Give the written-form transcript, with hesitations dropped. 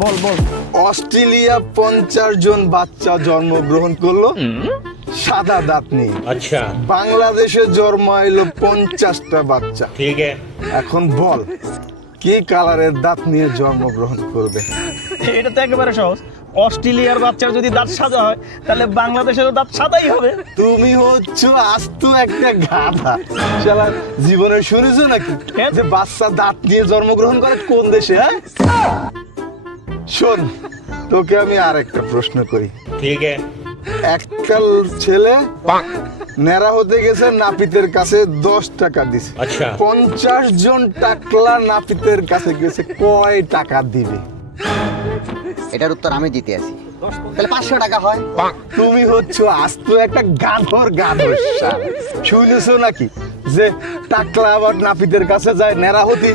বল বল। Australia 50 জন বাচ্চা জন্মগ্রহণ করলো সাদা দাঁত নিয়ে। अच्छा বাংলাদেশে জন্ম এলো 50টা বাচ্চা। ठीक है এখন বল কি কালারের দাঁত নিয়ে জন্মগ্রহণ করবে? এটা তো একেবারে সহজ। অস্ট্রেলিয়ার বাচ্চার যদি দাঁত সাদা হয় তাহলে বাংলাদেশেরও দাঁত সাদাই হবে। তুমি হচ্ছে আস্ত একটা গাধা। শালা জীবনে শুনেছো নাকি হ্যাঁ। যে বাচ্চা দাঁত নিয়ে জন্মগ্রহণ করে কোন দেশে? হ্যাঁ, শোন তোকে আমি আরেকটা প্রশ্ন করি। ठीक है একটা ছেলে নেড়া হতে গেছে, নাপিতের কাছে 10 টাকা দিছে। अच्छा 50 জন টাকলা নাপিতের কাছে গেছে, কয় টাকা দিবে? এটার উত্তর আমি দিতে আছি, তাহলে 500 টাকা হয়। তুমি হচ্ছে আস্ত একটা গাধর গাধর। শুনেছো নাকি যে টাকলা আবার নাপিতের কাছে যায় নেড়া হতে?